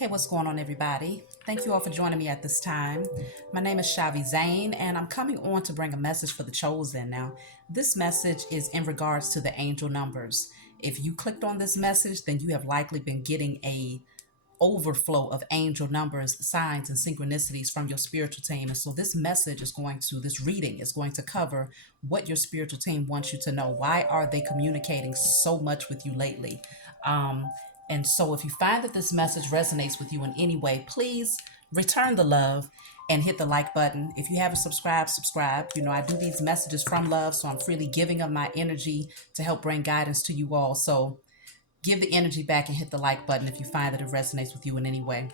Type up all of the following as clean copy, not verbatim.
Hey, what's going on, everybody? Thank you all for joining me at this time. My name is Shavi Zane, and I'm coming on to bring a message for the chosen. Now, this message is in regards to the angel numbers. If you clicked on this message, then you have likely been getting a overflow of angel numbers, signs, and synchronicities from your spiritual team. And so this reading is going to cover what your spiritual team wants you to know. Why are they communicating so much with you lately? Um, and so if you find that this message resonates with you in any way, please return the love and hit the like button. If you haven't subscribed, subscribe. You know, I do these messages from love, so I'm freely giving of my energy to help bring guidance to you all. So give the energy back and hit the like button if you find that it resonates with you in any way.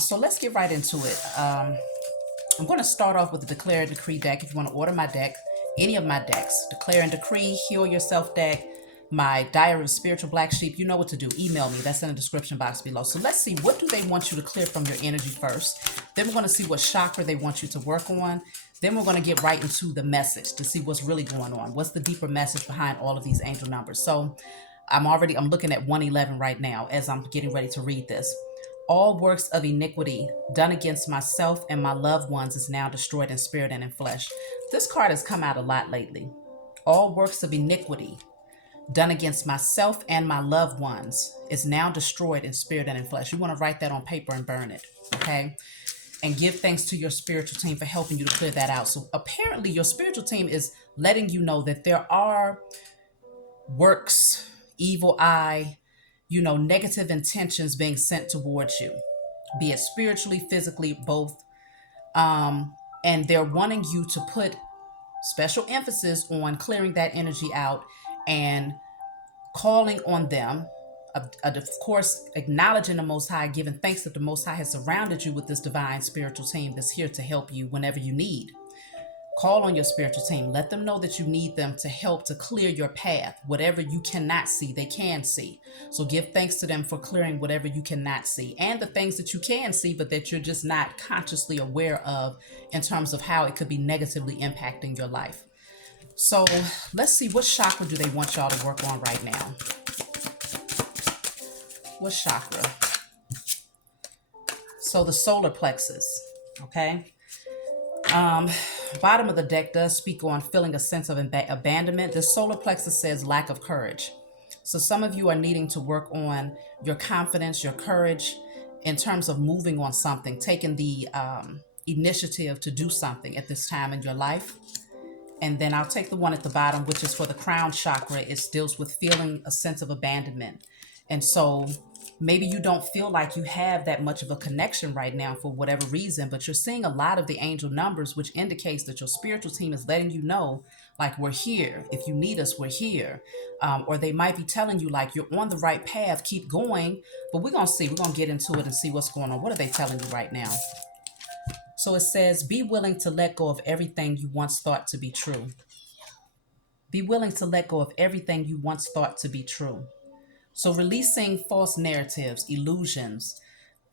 So let's get right into it. I'm going to start off with the Declare and Decree deck. If you want to order my deck, any of my decks, Declare and Decree, Heal Yourself deck, my Diary of Spiritual Black Sheep, you know what to do. Email me. That's in the description box below. So let's see, what do they want you to clear from your energy first? Then we're going to see what chakra they want you to work on. Then we're going to get right into the message to see what's really going on. What's the deeper message behind all of these angel numbers? So I'm looking at 111 right now as I'm getting ready to read this. All works of iniquity done against myself and my loved ones is now destroyed in spirit and in flesh. This card has come out a lot lately. All works of iniquity done against myself and my loved ones is now destroyed in spirit and in flesh. You want to write that on paper and burn it, okay? And give thanks to your spiritual team for helping you to clear that out. So apparently your spiritual team is letting you know that there are works, evil eye, negative intentions being sent towards you, be it spiritually, physically, both. And they're wanting you to put special emphasis on clearing that energy out and calling on them. Of course, acknowledging the Most High, giving thanks that the Most High has surrounded you with this divine spiritual team that's here to help you whenever you need. Call on your spiritual team. Let them know that you need them to help to clear your path. Whatever you cannot see, they can see. So give thanks to them for clearing whatever you cannot see and the things that you can see, but that you're just not consciously aware of in terms of how it could be negatively impacting your life. So let's see, what chakra do they want y'all to work on right now? What chakra? So the solar plexus, okay? Bottom of the deck does speak on feeling a sense of abandonment. The solar plexus says lack of courage. So some of you are needing to work on your confidence, your courage in terms of moving on something, taking the initiative to do something at this time in your life. And then I'll take the one at the bottom, which is for the crown chakra. It deals with feeling a sense of abandonment. And so maybe you don't feel like you have that much of a connection right now for whatever reason, but you're seeing a lot of the angel numbers, which indicates that your spiritual team is letting you know, like, we're here. If you need us, we're here. Or they might be telling you, like, you're on the right path, keep going. But we're going to see. We're going to get into it and see what's going on. What are they telling you right now? So it says, be willing to let go of everything you once thought to be true. Be willing to let go of everything you once thought to be true. So releasing false narratives, illusions,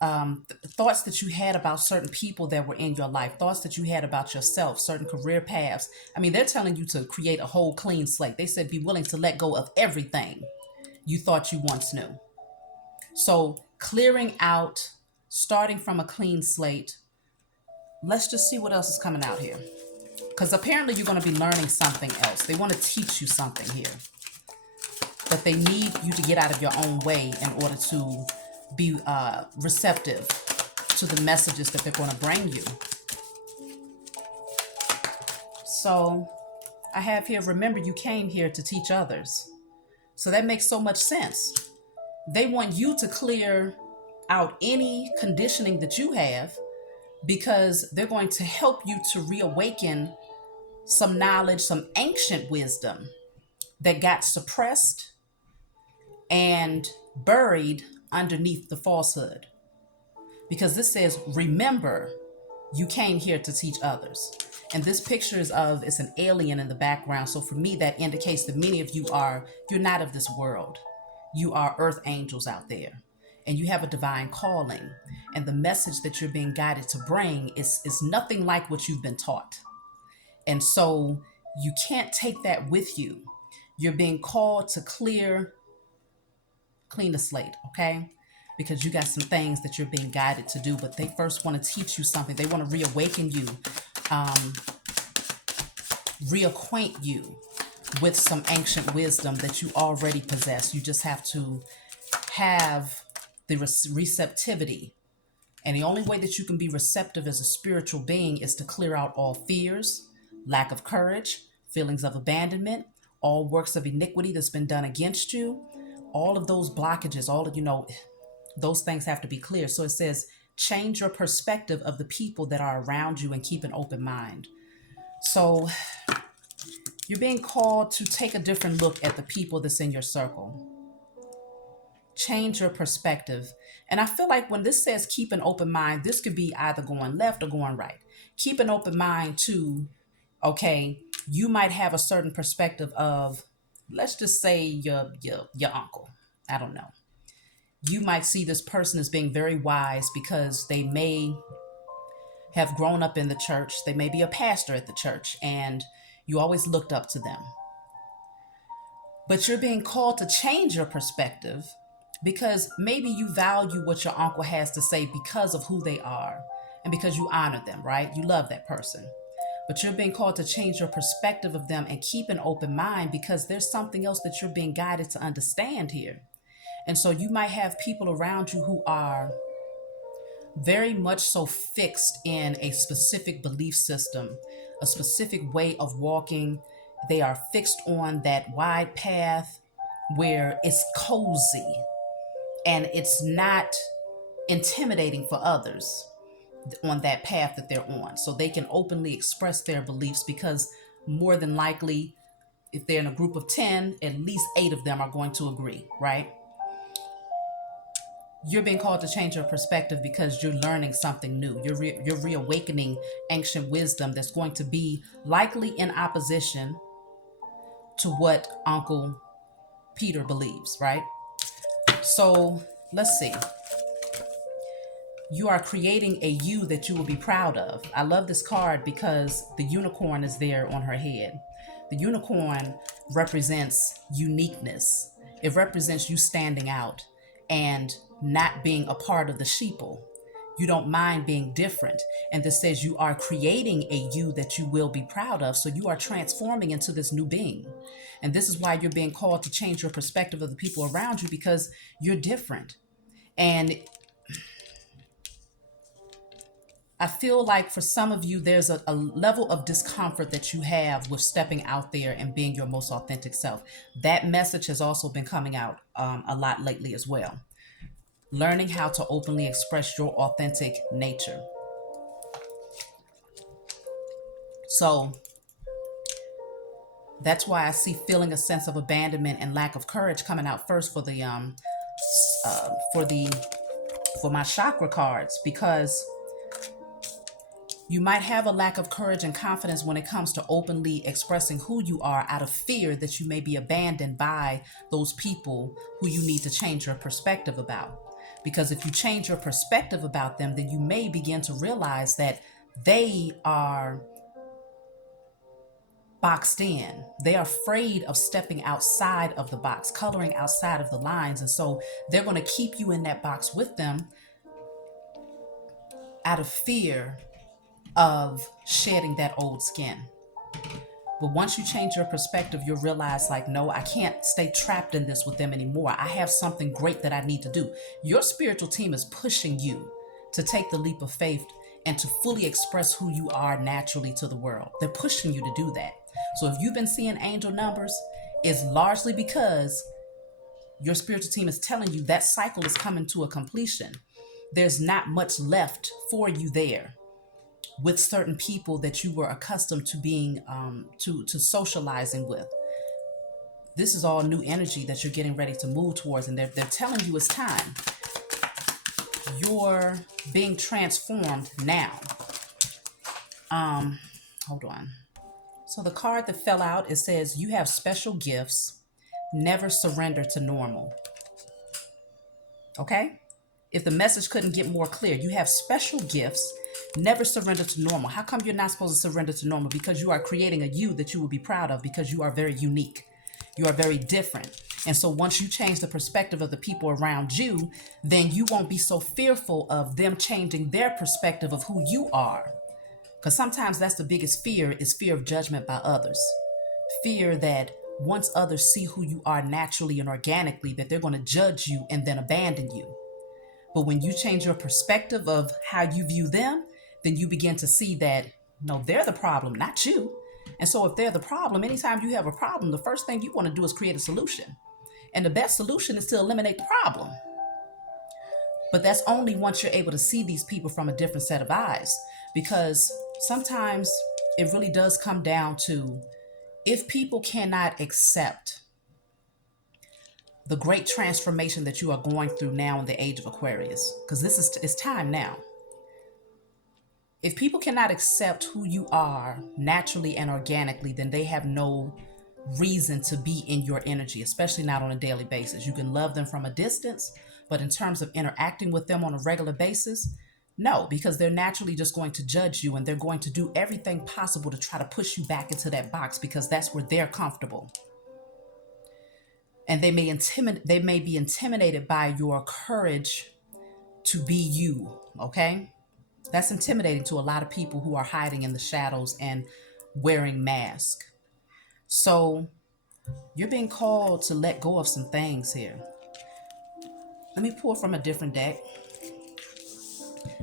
thoughts that you had about certain people that were in your life, thoughts that you had about yourself, certain career paths. I mean, they're telling you to create a whole clean slate. They said be willing to let go of everything you thought you once knew. So clearing out, starting from a clean slate. Let's just see what else is coming out here. Because apparently you're going to be learning something else. They want to teach you something here. But they need you to get out of your own way in order to be receptive to the messages that they're going to bring you. So I have here, remember, you came here to teach others. So that makes so much sense. They want you to clear out any conditioning that you have, because they're going to help you to reawaken some knowledge, some ancient wisdom that got suppressed and buried underneath the falsehood. Because this says, remember, you came here to teach others. And this picture is it's an alien in the background. So for me, that indicates that many of you're not of this world. You are earth angels out there. And you have a divine calling. And the message that you're being guided to bring is nothing like what you've been taught. And so you can't take that with you. You're being called to clean the slate, okay? because you got some things that you're being guided to do, but they first want to teach you something. They want to reawaken you, um, reacquaint you with some ancient wisdom that you already possess. You just have to have the receptivity. And the only way that you can be receptive as a spiritual being is to clear out all fears, lack of courage, feelings of abandonment, all works of iniquity that's been done against you. All of those blockages, all of, those things have to be clear. So it says, change your perspective of the people that are around you and keep an open mind. So you're being called to take a different look at the people that's in your circle. Change your perspective. And I feel like when this says keep an open mind, this could be either going left or going right. Keep an open mind to, okay, you might have a certain perspective of, let's just say your uncle. I don't know. You might see this person as being very wise because they may have grown up in the church. They may be a pastor at the church, and you always looked up to them. But you're being called to change your perspective because maybe you value what your uncle has to say because of who they are and because you honor them, right? You love that person. But you're being called to change your perspective of them and keep an open mind because there's something else that you're being guided to understand here. And so you might have people around you who are very much so fixed in a specific belief system, a specific way of walking. They are fixed on that wide path where it's cozy and it's not intimidating for others on that path that they're on. So they can openly express their beliefs because more than likely, if they're in a group of 10, at least 8 of them are going to agree, right? You're being called to change your perspective because you're learning something new. You're reawakening ancient wisdom that's going to be likely in opposition to what Uncle Peter believes, right? So let's see. You are creating a you that you will be proud of. I love this card because the unicorn is there on her head. The unicorn represents uniqueness. It represents you standing out and not being a part of the sheeple. You don't mind being different. And this says you are creating a you that you will be proud of. So you are transforming into this new being. And this is why you're being called to change your perspective of the people around you because you're different. And I feel like for some of you, there's a level of discomfort that you have with stepping out there and being your most authentic self. That message has also been coming out a lot lately as well. Learning how to openly express your authentic nature. So that's why I see feeling a sense of abandonment and lack of courage coming out first for my chakra cards, because you might have a lack of courage and confidence when it comes to openly expressing who you are out of fear that you may be abandoned by those people who you need to change your perspective about. Because if you change your perspective about them, then you may begin to realize that they are boxed in. They are afraid of stepping outside of the box, coloring outside of the lines. And so they're going to keep you in that box with them out of fear of shedding that old skin. But once you change your perspective, you'll realize like, no, I can't stay trapped in this with them anymore. I have something great that I need to do. Your spiritual team is pushing you to take the leap of faith and to fully express who you are naturally to the world. They're pushing you to do that. So if you've been seeing angel numbers, it's largely because your spiritual team is telling you that cycle is coming to a completion. There's not much left for you there with certain people that you were accustomed to being, to socializing with. This is all new energy that you're getting ready to move towards, and they're telling you it's time. You're being transformed now. Hold on. So the card that fell out, it says you have special gifts. Never surrender to normal. Okay? If the message couldn't get more clear, you have special gifts. Never surrender to normal. How come you're not supposed to surrender to normal? Because you are creating a you that you will be proud of, because you are very unique. You are very different. And so once you change the perspective of the people around you, then you won't be so fearful of them changing their perspective of who you are. Because sometimes that's the biggest fear, is fear of judgment by others. Fear that once others see who you are naturally and organically, that they're going to judge you and then abandon you. But when you change your perspective of how you view them, then you begin to see that, no, they're the problem, not you. And so if they're the problem, anytime you have a problem, the first thing you want to do is create a solution. And the best solution is to eliminate the problem. But that's only once you're able to see these people from a different set of eyes. Because sometimes it really does come down to, if people cannot accept the great transformation that you are going through now in the age of Aquarius, because it's time now. If people cannot accept who you are naturally and organically, then they have no reason to be in your energy, especially not on a daily basis. You can love them from a distance, but in terms of interacting with them on a regular basis, no, because they're naturally just going to judge you, and they're going to do everything possible to try to push you back into that box, because that's where they're comfortable. And they may be intimidated by your courage to be you, okay? That's intimidating to a lot of people who are hiding in the shadows and wearing masks. So you're being called to let go of some things here. Let me pull from a different deck,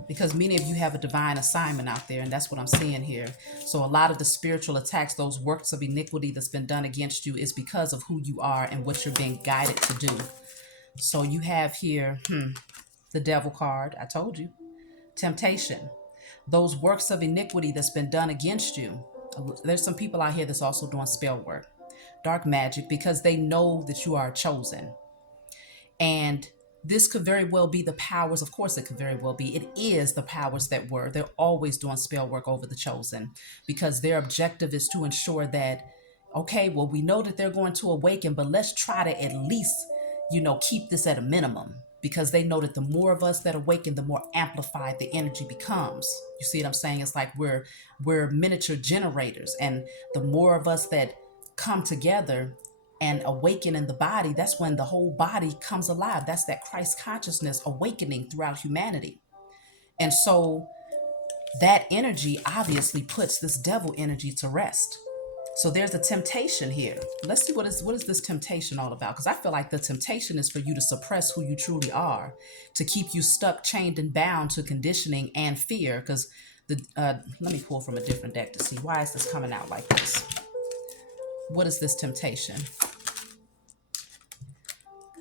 because many of you have a divine assignment out there, and that's what I'm seeing here. So a lot of the spiritual attacks, those works of iniquity that's been done against you, is because of who you are and what you're being guided to do. So you have here the Devil card. I told you. Temptation. Those works of iniquity that's been done against you. There's some people out here that's also doing spell work, dark magic, because they know that you are chosen. And this could very well be the powers. Of course, it could very well be. It is the powers that were. They're always doing spell work over the chosen, because their objective is to ensure that, okay, well, we know that they're going to awaken, but let's try to at least, keep this at a minimum, because they know that the more of us that awaken, the more amplified the energy becomes. You see what I'm saying? It's like we're miniature generators, and the more of us that come together and awaken in the body, that's when the whole body comes alive. That's that Christ consciousness awakening throughout humanity. And so that energy obviously puts this devil energy to rest. So there's a temptation here. Let's see what is this temptation all about? Because I feel like the temptation is for you to suppress who you truly are, to keep you stuck, chained, and bound to conditioning and fear. Because let me pull from a different deck to see, why is this coming out like this? What is this temptation?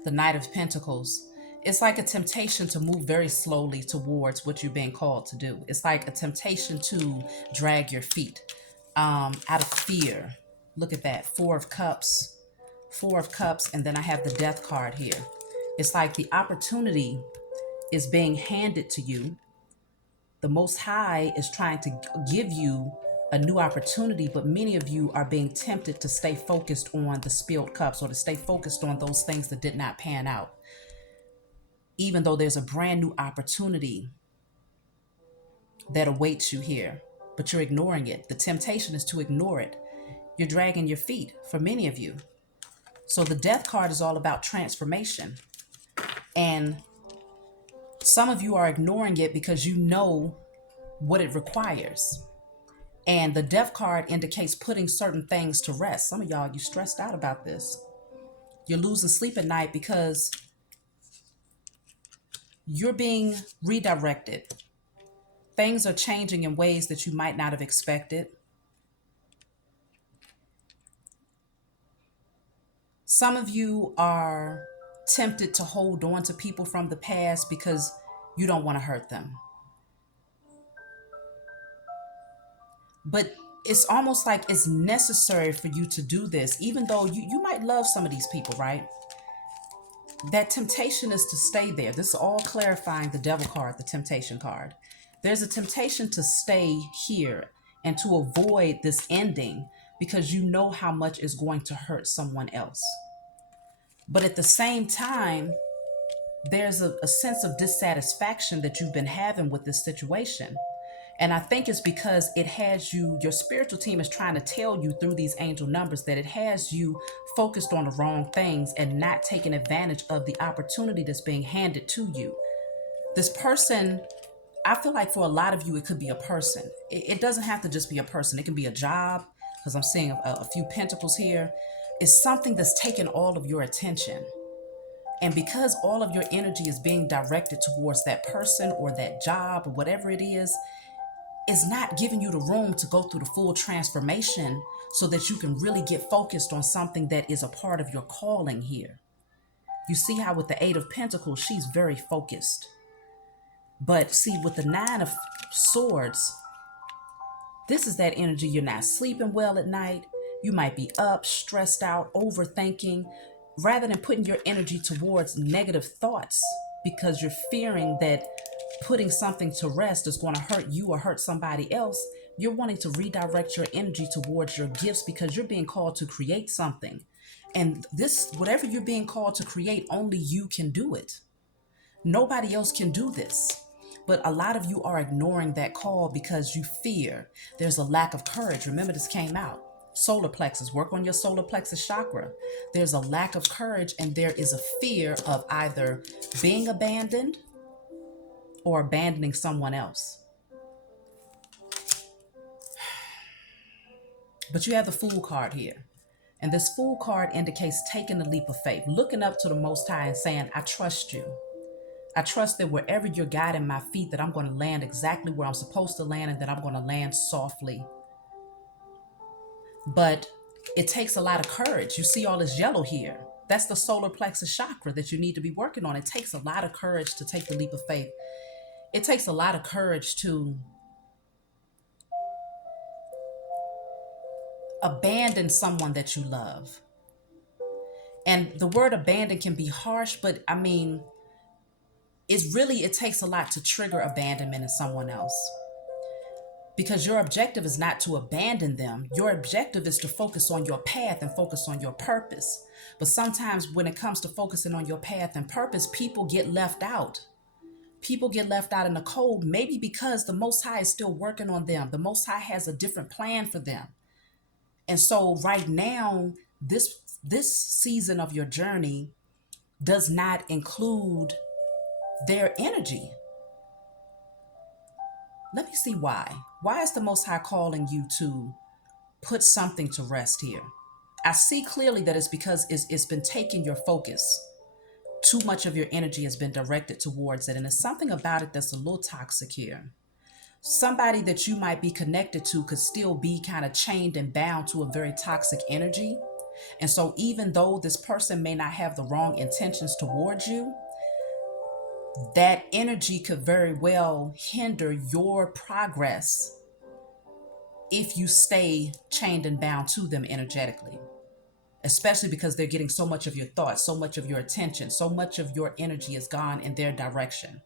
The Knight of Pentacles. It's like a temptation to move very slowly towards what you're being called to do. It's like a temptation to drag your feet out of fear. Look at that. Four of Cups, and then I have the Death card here. It's like the opportunity is being handed to you. The Most High is trying to give you a new opportunity, but many of you are being tempted to stay focused on the spilled cups, or to stay focused on those things that did not pan out, even though there's a brand new opportunity that awaits you here, but you're ignoring it. The temptation is to ignore it. You're dragging your feet for many of you. So the Death card is all about transformation, and some of you are ignoring it because you know what it requires. And the Death card indicates putting certain things to rest. Some of y'all, you stressed out about this. You're losing sleep at night because you're being redirected. Things are changing in ways that you might not have expected. Some of you are tempted to hold on to people from the past because you don't want to hurt them. But it's almost like it's necessary for you to do this, even though you might love some of these people, right? That temptation is to stay there. This is all clarifying the Devil card, the temptation card. There's a temptation to stay here and to avoid this ending because you know how much is going to hurt someone else. But at the same time, there's a sense of dissatisfaction that you've been having with this situation. And I think it's because it has you, your spiritual team is trying to tell you through these angel numbers that it has you focused on the wrong things and not taking advantage of the opportunity that's being handed to you. This person, I feel like for a lot of you, it could be a person. It doesn't have to just be a person, it can be a job, because I'm seeing a few pentacles here. It's something that's taking all of your attention. And because all of your energy is being directed towards that person or that job or whatever it is not giving you the room to go through the full transformation so that you can really get focused on something that is a part of your calling here. You see how with the Eight of Pentacles, she's very focused. But see, with the Nine of Swords, this is that energy. You're not sleeping well at night. You might be up, stressed out, overthinking, rather than putting your energy towards negative thoughts because you're fearing that putting something to rest is going to hurt you or hurt somebody else. You're wanting to redirect your energy towards your gifts because you're being called to create something. And this, whatever you're being called to create, only you can do it. Nobody else can do this. But a lot of you are ignoring that call because you fear. There's a lack of courage. Remember, this came out. Solar plexus, work on your solar plexus chakra. There's a lack of courage and there is a fear of either being abandoned or abandoning someone else. But you have the Fool card here. And this Fool card indicates taking the leap of faith, looking up to the Most High and saying, I trust you. I trust that wherever you're guiding my feet, that I'm going to land exactly where I'm supposed to land and that I'm going to land softly. But it takes a lot of courage. You see all this yellow here. That's the solar plexus chakra that you need to be working on. It takes a lot of courage to take the leap of faith. It takes a lot of courage to abandon someone that you love. And the word abandon can be harsh, but I mean, it takes a lot to trigger abandonment in someone else. Because your objective is not to abandon them. Your objective is to focus on your path and focus on your purpose. But sometimes when it comes to focusing on your path and purpose, people get left out. People get left out in the cold, maybe because the Most High is still working on them. The Most High has a different plan for them. And so right now, this season of your journey does not include their energy. Let me see why. Why is the Most High calling you to put something to rest here? I see clearly that it's because it's been taking your focus. Too much of your energy has been directed towards it. And there's something about it that's a little toxic here. Somebody that you might be connected to could still be kind of chained and bound to a very toxic energy. And so even though this person may not have the wrong intentions towards you, that energy could very well hinder your progress if you stay chained and bound to them energetically, especially because they're getting so much of your thoughts, so much of your attention, so much of your energy is gone in their direction.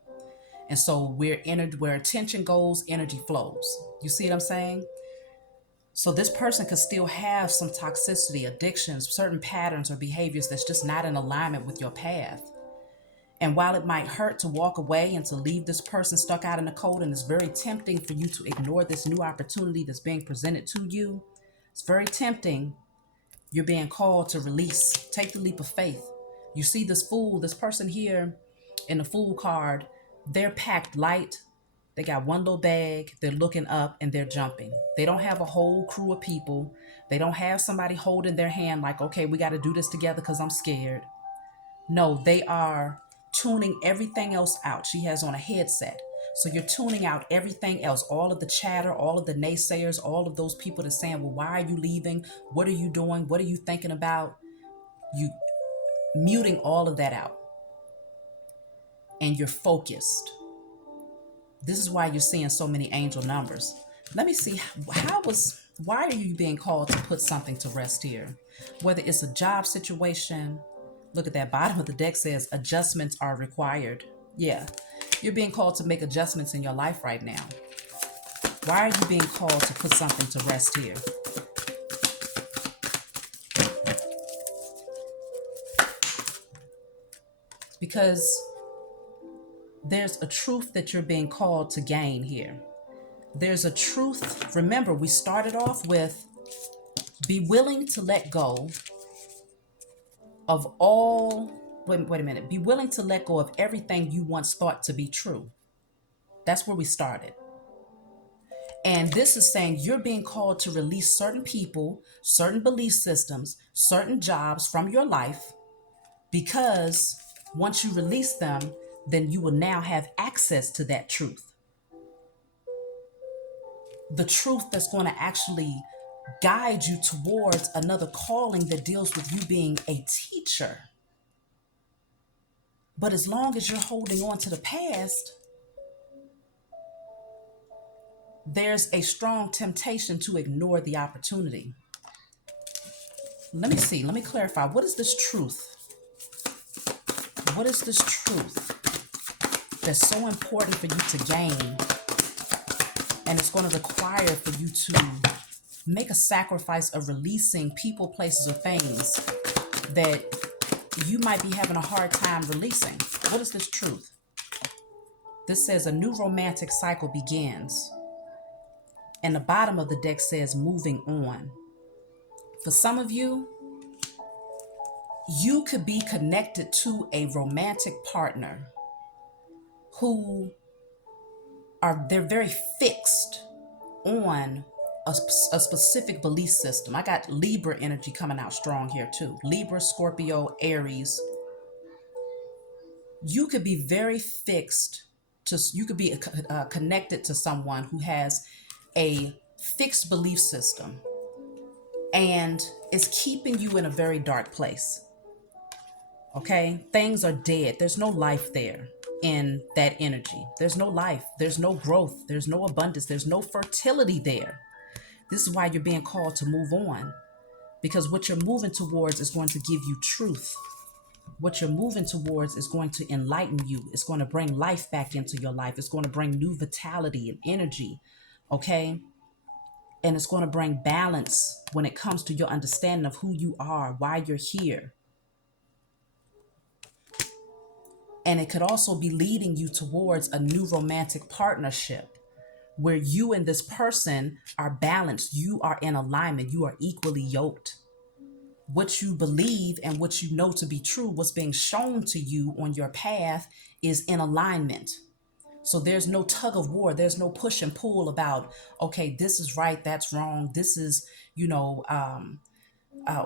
And so where attention goes, energy flows. You see what I'm saying? So this person could still have some toxicity, addictions, certain patterns or behaviors that's just not in alignment with your path. And while it might hurt to walk away and to leave this person stuck out in the cold, and it's very tempting for you to ignore this new opportunity that's being presented to you, it's very tempting. You're being called to release. Take the leap of faith. You see this Fool, this person here in the Fool card, they're packed light. They got one little bag. They're looking up and they're jumping. They don't have a whole crew of people. They don't have somebody holding their hand like, okay, we got to do this together because I'm scared. No, they are tuning everything else out. She has on a headset. So you're tuning out everything else, all of the chatter, all of the naysayers, all of those people that are saying, well, why are you leaving? What are you doing? What are you thinking about? You muting all of that out. And you're focused. This is why you're seeing so many angel numbers. Let me see, why are you being called to put something to rest here? Whether it's a job situation, look at that bottom of the deck says adjustments are required. Yeah, you're being called to make adjustments in your life right now. Why are you being called to put something to rest here? Because there's a truth that you're being called to gain here. There's a truth. Remember, we started off with be willing to let go of all, wait a minute. Be willing to let go of everything you once thought to be true. That's where we started. And this is saying you're being called to release certain people, certain belief systems, certain jobs from your life, because once you release them, then you will now have access to that truth. The truth that's going to actually guide you towards another calling that deals with you being a teacher. But as long as you're holding on to the past, there's a strong temptation to ignore the opportunity. Let me see. Let me clarify. What is this truth? What is this truth that's so important for you to gain? And it's going to require for you to make a sacrifice of releasing people, places, or things that you might be having a hard time releasing. What is this truth? This says a new romantic cycle begins. And the bottom of the deck says moving on. For some of you, you could be connected to a romantic partner who they're very fixed on a specific belief system. I got Libra energy coming out strong here too. Libra, Scorpio, Aries. You could be very fixed you could be connected to someone who has a fixed belief system and is keeping you in a very dark place. Okay? Things are dead. There's no life there in that energy. There's no life. There's no growth. There's no abundance. There's no fertility there. This is why you're being called to move on, because what you're moving towards is going to give you truth. What you're moving towards is going to enlighten you. It's going to bring life back into your life. It's going to bring new vitality and energy. Okay? And it's going to bring balance when it comes to your understanding of who you are, why you're here. And it could also be leading you towards a new romantic partnership where you and this person are balanced. You are in alignment. You are equally yoked. What you believe and what you know to be true, what's being shown to you on your path, is in alignment. So there's no tug of war. There's no push and pull about, okay, this is right, that's wrong. This is,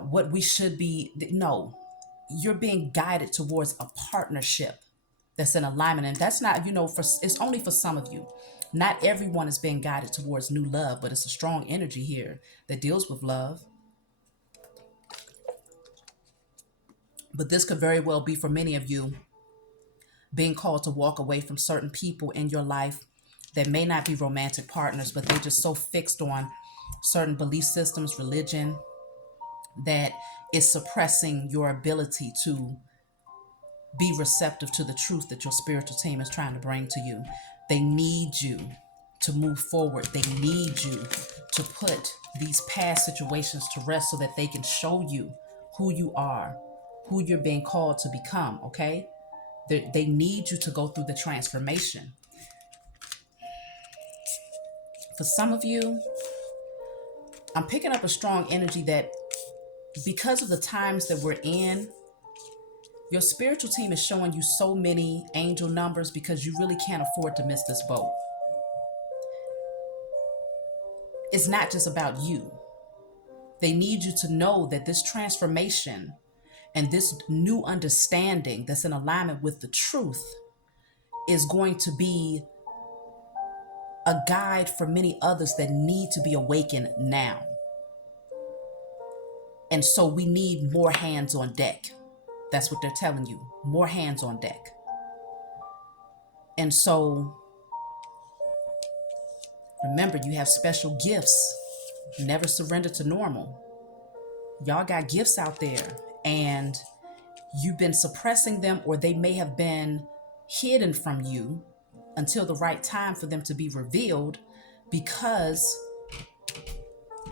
what we should be. No, you're being guided towards a partnership that's in alignment. And that's not, it's only for some of you. Not everyone is being guided towards new love, but it's a strong energy here that deals with love. But this could very well be for many of you being called to walk away from certain people in your life that may not be romantic partners, but they're just so fixed on certain belief systems, religion, that is suppressing your ability to be receptive to the truth that your spiritual team is trying to bring to you. They need you to move forward. They need you to put these past situations to rest so that they can show you who you are, who you're being called to become, okay? They need you to go through the transformation. For some of you, I'm picking up a strong energy that because of the times that we're in, your spiritual team is showing you so many angel numbers because you really can't afford to miss this boat. It's not just about you. They need you to know that this transformation and this new understanding that's in alignment with the truth is going to be a guide for many others that need to be awakened now. And so we need more hands on deck. That's what they're telling you. More hands on deck. And so remember, you have special gifts. Never surrender to normal. Y'all got gifts out there and you've been suppressing them, or they may have been hidden from you until the right time for them to be revealed, because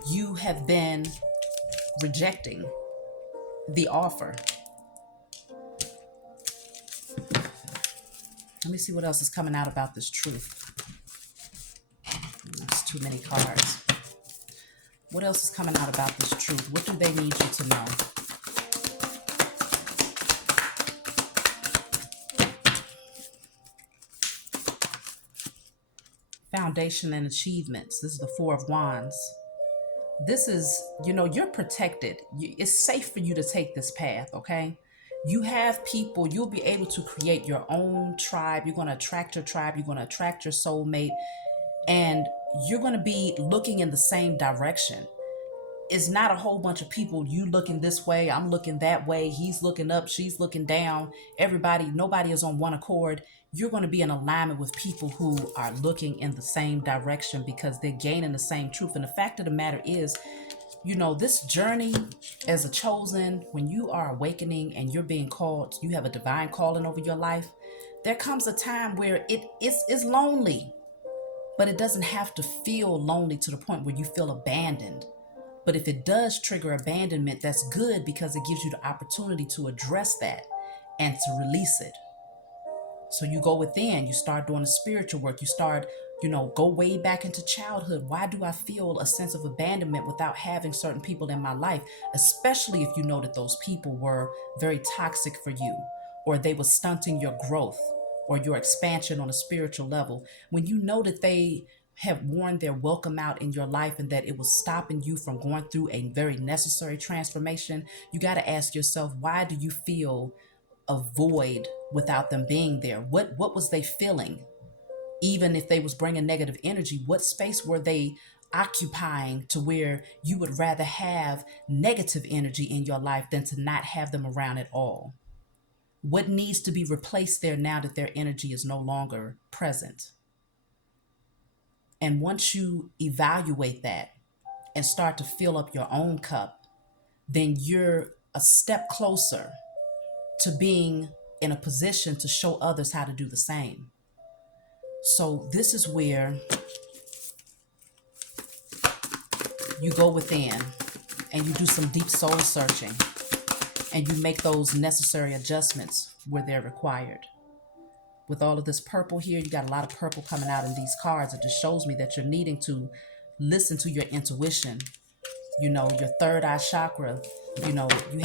you have been rejecting the offer. Let me see what else is coming out about this truth. too many cards. What else is coming out about this truth? What do they need you to know? Foundation and achievements. This is the Four of Wands. This is, you're protected. It's safe for you to take this path, okay? You have people, you'll be able to create your own tribe. You're going to attract your tribe. You're going to attract your soulmate. And you're going to be looking in the same direction. It's not a whole bunch of people, you looking this way, I'm looking that way, he's looking up, she's looking down. Nobody is on one accord. You're going to be in alignment with people who are looking in the same direction because they're gaining the same truth. And the fact of the matter is, this journey as a chosen, when you are awakening and you're being called, you have a divine calling over your life, there comes a time where it's lonely, but it doesn't have to feel lonely to the point where you feel abandoned. But if it does trigger abandonment, that's good because it gives you the opportunity to address that and to release it. So you go within, you start doing the spiritual work, you start, go way back into childhood. Why do I feel a sense of abandonment without having certain people in my life? Especially if you know that those people were very toxic for you, or they were stunting your growth or your expansion on a spiritual level. When you know that they have worn their welcome out in your life and that it was stopping you from going through a very necessary transformation, you got to ask yourself, why do you feel a void without them being there? What was they feeling? Even if they was bringing negative energy, what space were they occupying to where you would rather have negative energy in your life than to not have them around at all? What needs to be replaced there now that their energy is no longer present? And once you evaluate that and start to fill up your own cup, then you're a step closer to being in a position to show others how to do the same. So this is where you go within and you do some deep soul searching and you make those necessary adjustments where they're required. With all of this purple here, you got a lot of purple coming out in these cards. It just shows me that you're needing to listen to your intuition, your third eye chakra. You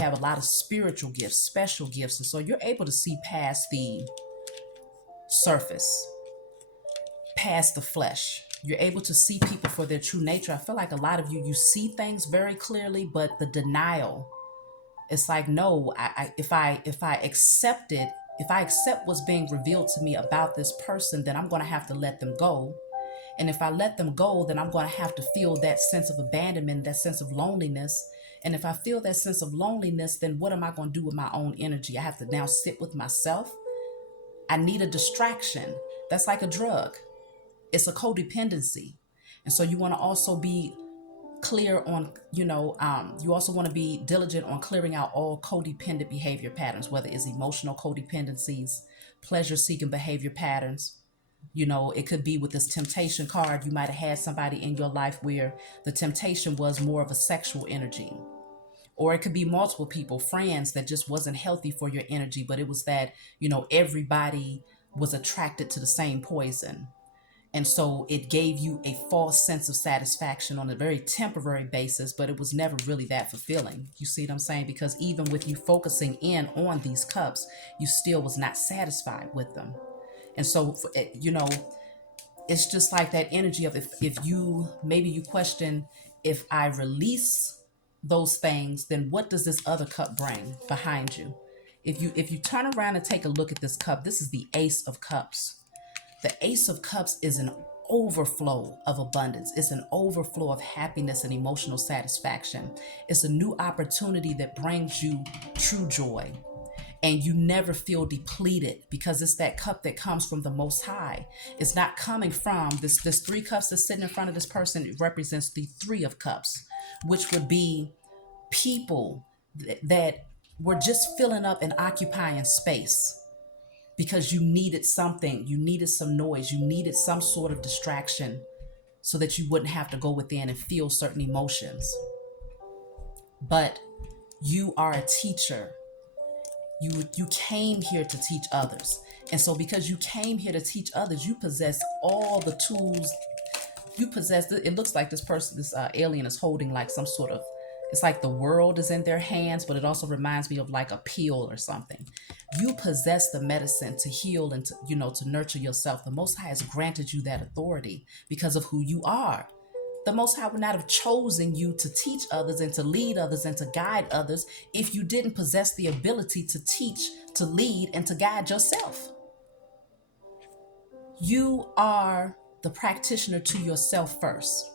have a lot of spiritual gifts, special gifts. And so you're able to see past the surface, past the flesh. You're able to see people for their true nature. I feel like a lot of you see things very clearly, but the denial, it's like, no, if I accept it, if I accept what's being revealed to me about this person, then I'm going to have to let them go. And if I let them go, then I'm going to have to feel that sense of abandonment, that sense of loneliness. And if I feel that sense of loneliness, then what am I going to do with my own energy? I have to now sit with myself. I need a distraction. That's like a drug. It's a codependency. And so you want to also be clear on, you also want to be diligent on clearing out all codependent behavior patterns, whether it's emotional codependencies, pleasure-seeking behavior patterns. It could be with this temptation card. You might have had somebody in your life where the temptation was more of a sexual energy. Or it could be multiple people, friends that just wasn't healthy for your energy, but it was that, everybody was attracted to the same poison. And so it gave you a false sense of satisfaction on a very temporary basis, but it was never really that fulfilling. You see what I'm saying? Because even with you focusing in on these cups, you still was not satisfied with them. And so, it's just like that energy of if you, maybe you question, if I release those things, then what does this other cup bring behind you? If you turn around and take a look at this cup, this is the Ace of Cups. The Ace of Cups is an overflow of abundance. It's an overflow of happiness and emotional satisfaction. It's a new opportunity that brings you true joy. And you never feel depleted because it's that cup that comes from the Most High. It's not coming from this three cups that's sitting in front of this person. It represents the Three of Cups, which would be people that were just filling up and occupying space. Because you needed something, you needed some noise, you needed some sort of distraction so that you wouldn't have to go within and feel certain emotions. But you are a teacher. You came here to teach others. And so because you came here to teach others, you possess all the tools You possess, it looks like this person, this alien is holding like some sort of, it's like the world is in their hands, but it also reminds me of like a pill or something. You possess the medicine to heal and to, to nurture yourself. The Most High has granted you that authority because of who you are. The Most High would not have chosen you to teach others and to lead others and to guide others if you didn't possess the ability to teach, to lead, and to guide yourself. You are the practitioner to yourself first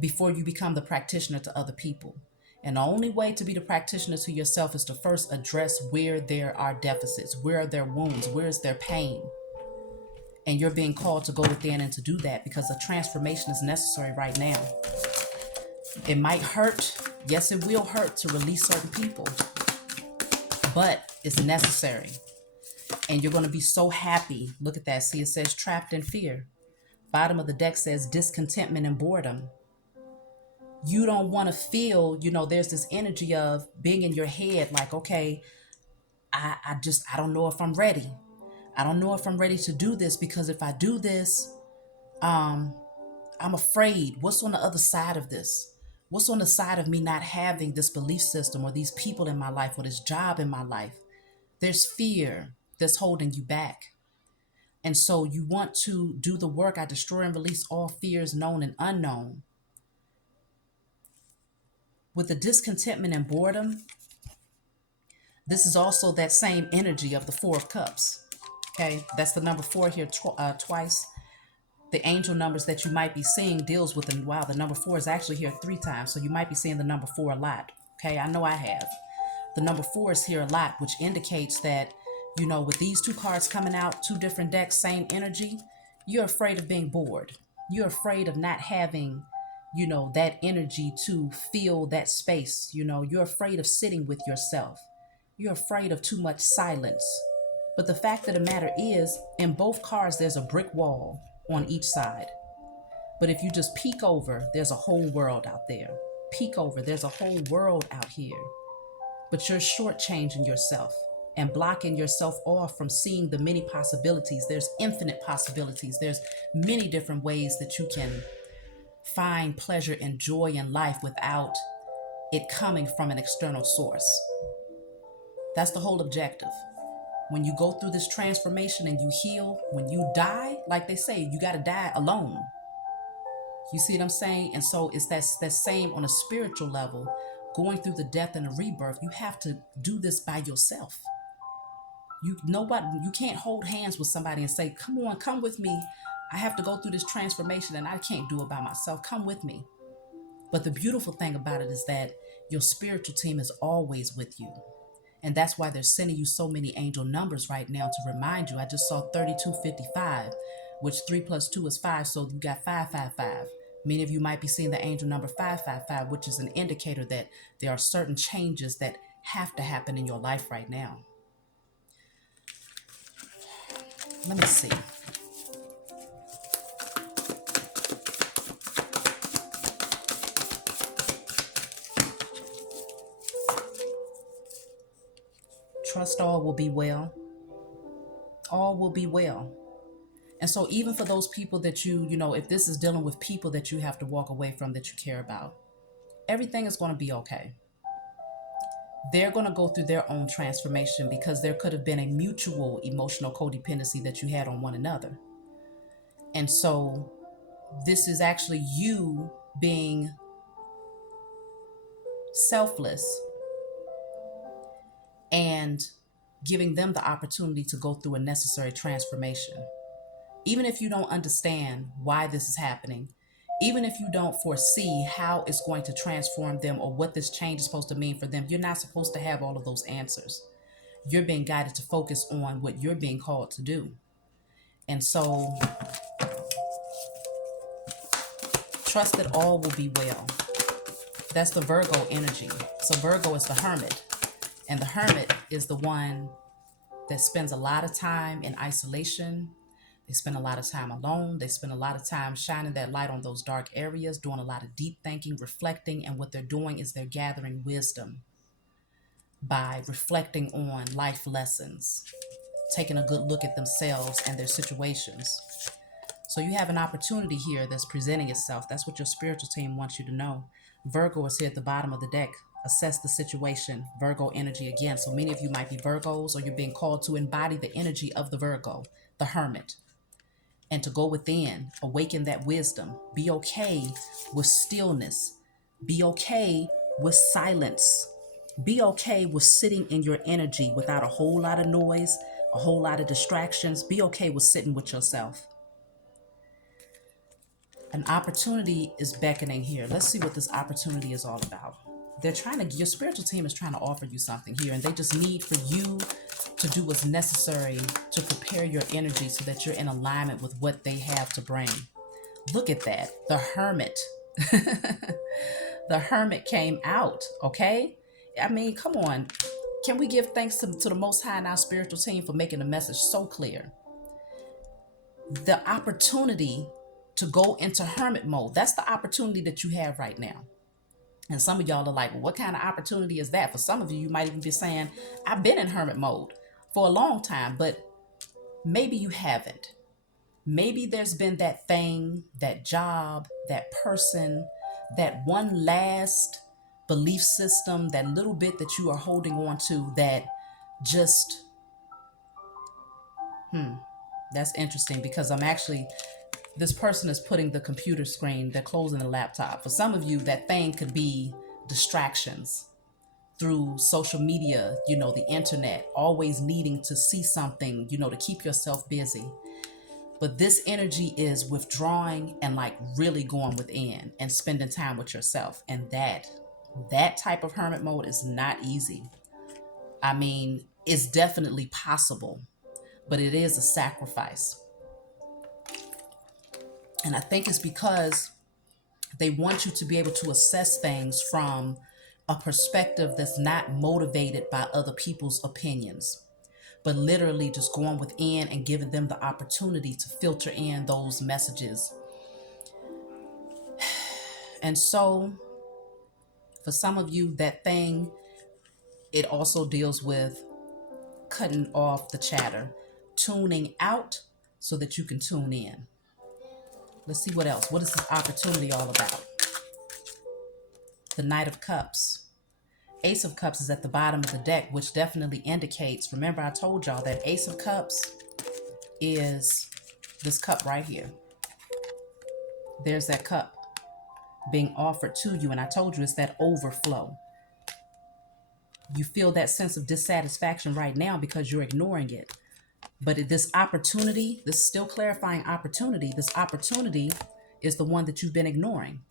before you become the practitioner to other people. And the only way to be the practitioner to yourself is to first address where there are deficits, where are their wounds, where is their pain. And you're being called to go within and to do that because a transformation is necessary right now. It might hurt. Yes, it will hurt to release certain people, but it's necessary. And you're going to be so happy. Look at that. See, it says trapped in fear. Bottom of the deck says discontentment and boredom. You don't want to feel, there's this energy of being in your head like, okay, I don't know if I'm ready. I don't know if I'm ready to do this because if I do this, I'm afraid. What's on the other side of this? What's on the side of me not having this belief system or these people in my life or this job in my life? There's fear that's holding you back. And so you want to do the work. I destroy and release all fears known and unknown. With the discontentment and boredom, this is also that same energy of the Four of Cups. Okay, that's the number 4 here twice. The angel numbers that you might be seeing deals with the, wow, the number 4 is actually here 3 times. So you might be seeing the number 4 a lot. Okay, I know I have. The number 4 is here a lot, which indicates that, with these 2 cards coming out, 2 different decks, same energy, you're afraid of being bored. You're afraid of not having, that energy to fill that space. You're afraid of sitting with yourself. You're afraid of too much silence. But the fact of the matter is, in both cards, there's a brick wall on each side. But if you just peek over, there's a whole world out there. Peek over, there's a whole world out here. But you're shortchanging yourself and blocking yourself off from seeing the many possibilities. There's infinite possibilities. There's many different ways that you can find pleasure and joy in life without it coming from an external source. That's the whole objective. When you go through this transformation and you heal, when you die, like they say, you got to die alone. You see what I'm saying? And so it's that same on a spiritual level, going through the death and the rebirth. You have to do this by yourself. You can't hold hands with somebody and say, come on, come with me. I have to go through this transformation and I can't do it by myself. Come with me. But the beautiful thing about it is that your spiritual team is always with you. And that's why they're sending you so many angel numbers right now to remind you. I just saw 3255, which 3 + 2 is 5. So you got 555. Many of you might be seeing the angel number 555, which is an indicator that there are certain changes that have to happen in your life right now. Let me see. Trust all will be well. All will be well. And so even for those people that if this is dealing with people that you have to walk away from that you care about, everything is going to be okay. They're going to go through their own transformation because there could have been a mutual emotional codependency that you had on one another. And so this is actually you being selfless and giving them the opportunity to go through a necessary transformation. Even if you don't understand why this is happening, even if you don't foresee how it's going to transform them or what this change is supposed to mean for them, you're not supposed to have all of those answers. You're being guided to focus on what you're being called to do. And so trust that all will be well. That's the Virgo energy. So Virgo is the hermit. And the hermit is the one that spends a lot of time in isolation. They spend a lot of time alone. They spend a lot of time shining that light on those dark areas, doing a lot of deep thinking, reflecting. And what they're doing is they're gathering wisdom by reflecting on life lessons, taking a good look at themselves and their situations. So you have an opportunity here that's presenting itself. That's what your spiritual team wants you to know. Virgo is here at the bottom of the deck. Assess the situation. Virgo energy again. So many of you might be Virgos, or you're being called to embody the energy of the Virgo, the hermit, and to go within, awaken that wisdom. Be okay with stillness. Be okay with silence. Be okay with sitting in your energy without a whole lot of noise, a whole lot of distractions. Be okay with sitting with yourself. An opportunity is beckoning here. Let's see what this opportunity is all about. Your spiritual team is trying to offer you something here, and they just need for you to do what's necessary to prepare your energy so that you're in alignment with what they have to bring. Look at that. The hermit. The hermit came out, okay? I mean, come on. Can we give thanks to the Most High and our spiritual team for making the message so clear? The opportunity to go into hermit mode, that's the opportunity that you have right now. And some of y'all are like, well, what kind of opportunity is that? For some of you, you might even be saying, I've been in hermit mode for a long time, but maybe you haven't. Maybe there's been that thing, that job, that person, that one last belief system, that little bit that you are holding on to that just, that's interesting, because this person is putting the computer screen, they're closing the laptop. For some of you, that thing could be distractions through social media, the internet, always needing to see something, to keep yourself busy. But this energy is withdrawing and like really going within and spending time with yourself. And that type of hermit mode is not easy. I mean, it's definitely possible, but it is a sacrifice. And I think it's because they want you to be able to assess things from a perspective that's not motivated by other people's opinions, but literally just going within and giving them the opportunity to filter in those messages. And so for some of you, that thing, it also deals with cutting off the chatter, tuning out so that you can tune in. Let's see what else. What is this opportunity all about? The Knight of Cups. Ace of Cups is at the bottom of the deck, which definitely indicates, remember I told y'all that Ace of Cups is this cup right here. There's that cup being offered to you, and I told you it's that overflow. You feel that sense of dissatisfaction right now because you're ignoring it. But this opportunity, this still clarifying opportunity, this opportunity is the one that you've been ignoring.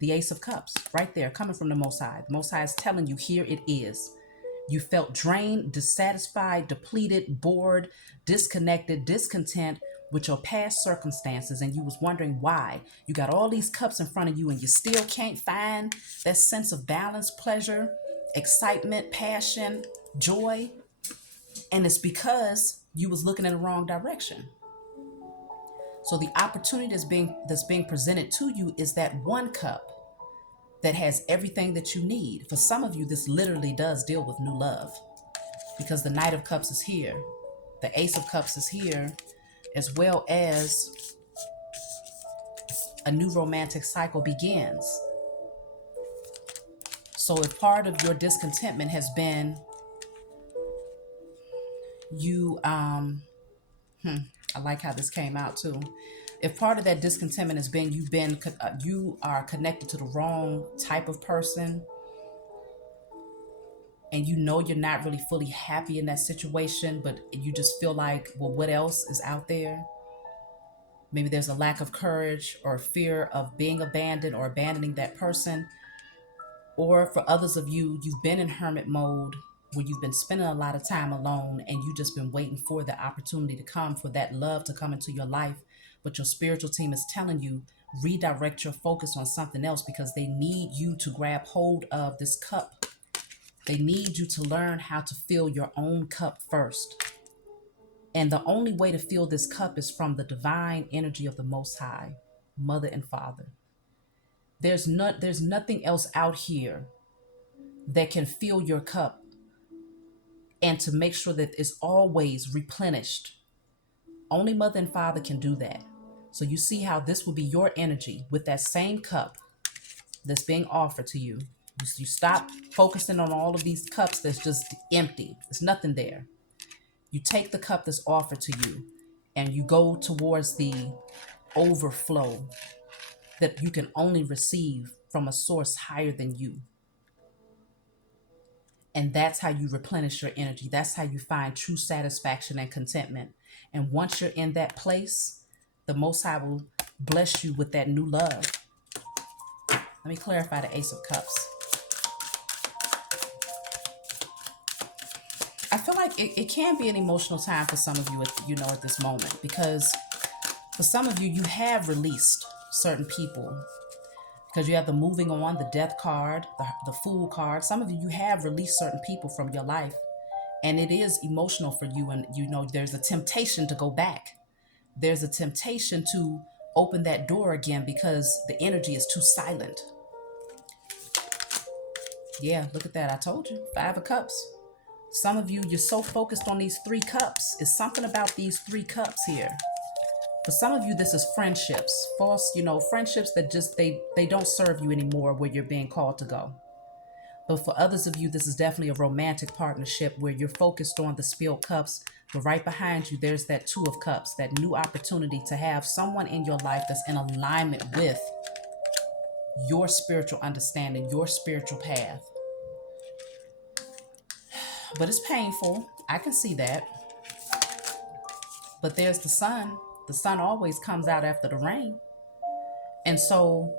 The Ace of Cups, right there, coming from the Most High. The Most High is telling you, here it is. You felt drained, dissatisfied, depleted, bored, disconnected, discontent with your past circumstances, and you was wondering why. You got all these cups in front of you and you still can't find that sense of balance, pleasure, excitement, passion, joy. And it's because you was looking in the wrong direction. So the opportunity that's being presented to you is that one cup that has everything that you need. For some of you, this literally does deal with new love, because the Knight of Cups is here. The Ace of Cups is here, as well as a new romantic cycle begins. So if part of your discontentment has been you, I like how this came out too. If part of that discontentment has been you are connected to the wrong type of person, and you're not really fully happy in that situation, but you just feel like, well, what else is out there? Maybe there's a lack of courage or fear of being abandoned or abandoning that person. Or for others of you, you've been in hermit mode where you've been spending a lot of time alone and you just been waiting for the opportunity to come, for that love to come into your life. But your spiritual team is telling you, redirect your focus on something else, because they need you to grab hold of this cup. They need you to learn how to fill your own cup first. And the only way to fill this cup is from the divine energy of the Most High, Mother and Father. There's nothing else out here that can fill your cup and to make sure that it's always replenished. Only Mother and Father can do that. So you see how this will be your energy with that same cup that's being offered to you. You stop focusing on all of these cups that's just empty. There's nothing there. You take the cup that's offered to you and you go towards the overflow that you can only receive from a source higher than you. And that's how you replenish your energy. That's how you find true satisfaction and contentment. And once you're in that place, the Most High will bless you with that new love. Let me clarify the Ace of Cups. I feel like it can be an emotional time for some of you, at this moment, because for some of you, you have released certain people because you have the moving on, the death card, the fool card. Some of you have released certain people from your life, and it is emotional for you. And there's a temptation to go back. There's a temptation to open that door again because the energy is too silent. Yeah, look at that. I told you, 5 of Cups. Some of you, you're so focused on these 3 cups. It's something about these 3 cups here. For some of you, this is friendships, false, friendships that just, they don't serve you anymore where you're being called to go. But for others of you, this is definitely a romantic partnership where you're focused on the spilled cups, but right behind you, there's that 2 of Cups, that new opportunity to have someone in your life that's in alignment with your spiritual understanding, your spiritual path. But it's painful. I can see that. But there's the sun. The sun always comes out after the rain. And so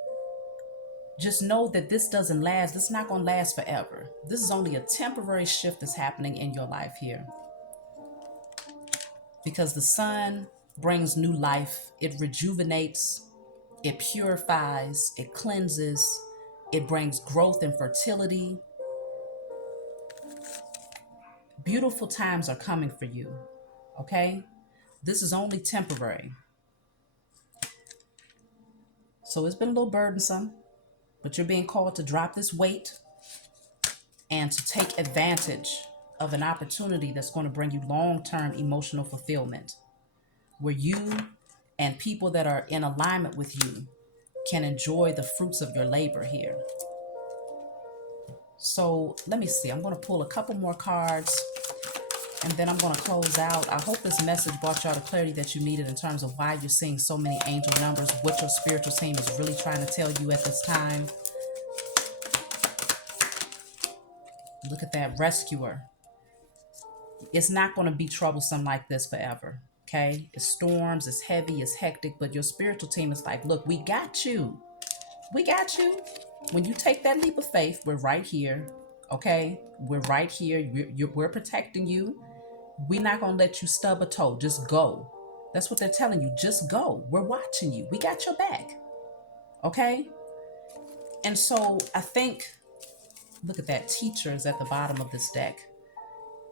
just know that this doesn't last. This is not going to last forever. This is only a temporary shift that's happening in your life here. Because the sun brings new life. It rejuvenates. It purifies. It cleanses. It brings growth and fertility. Beautiful times are coming for you. Okay? This is only temporary. So it's been a little burdensome, but you're being called to drop this weight and to take advantage of an opportunity that's going to bring you long-term emotional fulfillment, where you and people that are in alignment with you can enjoy the fruits of your labor here. So let me see. I'm going to pull a couple more cards, and then I'm going to close out. I hope this message brought y'all the clarity that you needed in terms of why you're seeing so many angel numbers, what your spiritual team is really trying to tell you at this time. Look at that, rescuer. It's not going to be troublesome like this forever, okay? It's storms, it's heavy, it's hectic, but your spiritual team is like, look, we got you. We got you. When you take that leap of faith, we're right here, okay? We're right here. We're protecting you. We're not going to let you stub a toe. Just go. That's what they're telling you. Just go. We're watching you. We got your back. Okay? And so I think, look at that. Teacher is at the bottom of this deck.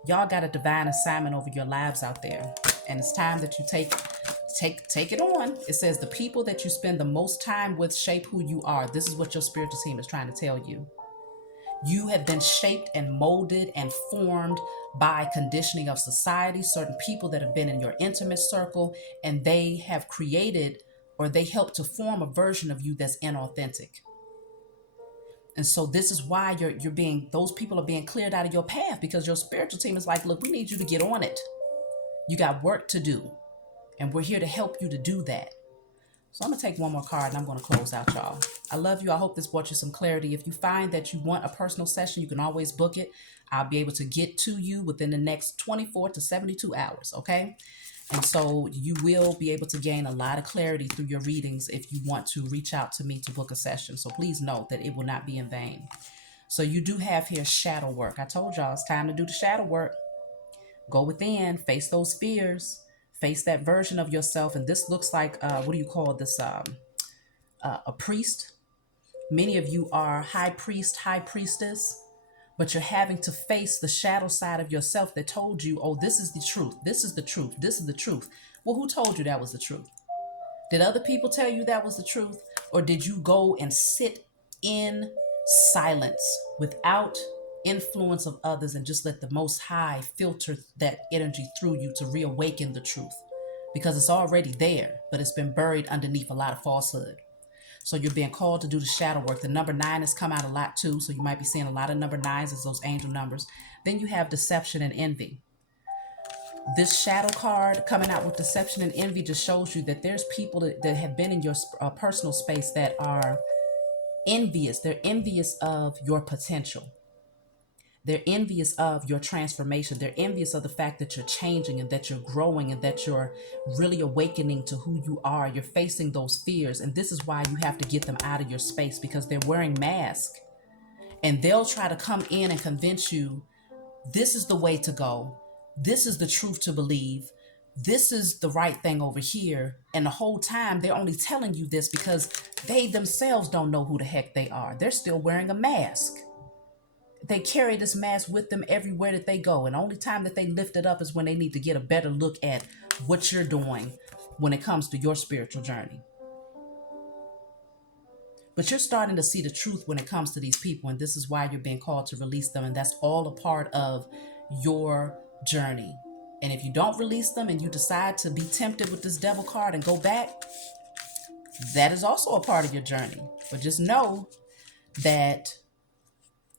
Y'all got a divine assignment over your lives out there. And it's time that you take it on. It says the people that you spend the most time with shape who you are. This is what your spiritual team is trying to tell you. You have been shaped and molded and formed by conditioning of society, certain people that have been in your intimate circle, and they have created, or they help to form a version of you that's inauthentic. And so this is why those people are being cleared out of your path, because your spiritual team is like, look, we need you to get on it. You got work to do, and we're here to help you to do that. So I'm going to take one more card and I'm going to close out, y'all. I love you. I hope this brought you some clarity. If you find that you want a personal session, you can always book it. I'll be able to get to you within the next 24 to 72 hours, okay? And so you will be able to gain a lot of clarity through your readings if you want to reach out to me to book a session. So please note that it will not be in vain. So you do have here shadow work. I told y'all it's time to do the shadow work. Go within, face those fears. Face that version of yourself. And this looks like, what do you call this? A priest. Many of you are high priest, high priestess, but you're having to face the shadow side of yourself that told you, oh, this is the truth. This is the truth. This is the truth. Well, who told you that was the truth? Did other people tell you that was the truth? Or did you go and sit in silence without influence of others and just let the Most High filter that energy through you to reawaken the truth? because it's already there, but it's been buried underneath a lot of falsehood. So you're being called to do the shadow work. The number 9 has come out a lot too. So you might be seeing a lot of number 9s as those angel numbers. Then you have deception and envy. This shadow card coming out with deception and envy just shows you that there's people that have been in your personal space that are envious. They're envious of your potential. They're envious of your transformation. They're envious of the fact that you're changing and that you're growing and that you're really awakening to who you are. You're facing those fears. And this is why you have to get them out of your space, because they're wearing masks. And they'll try to come in and convince you this is the way to go. This is the truth to believe. This is the right thing over here. And the whole time they're only telling you this because they themselves don't know who the heck they are. They're still wearing a mask. They carry this mask with them everywhere that they go. And the only time that they lift it up is when they need to get a better look at what you're doing when it comes to your spiritual journey. But you're starting to see the truth when it comes to these people. And this is why you're being called to release them. And that's all a part of your journey. And if you don't release them and you decide to be tempted with this devil card and go back, that is also a part of your journey. But just know that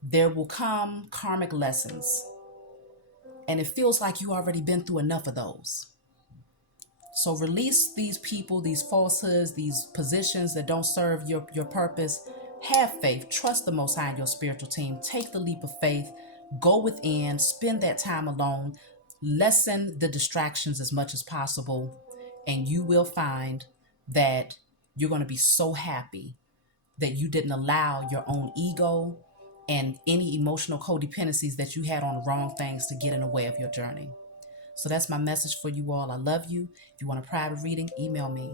there will come karmic lessons. And it feels like you already been through enough of those. So release these people, these falsehoods, these positions that don't serve your purpose. Have faith. Trust the Most High in your spiritual team. Take the leap of faith. Go within. Spend that time alone. Lessen the distractions as much as possible. And you will find that you're going to be so happy that you didn't allow your own ego and any emotional codependencies that you had on the wrong things to get in the way of your journey. So that's my message for you all. I love you. If you want a private reading, email me.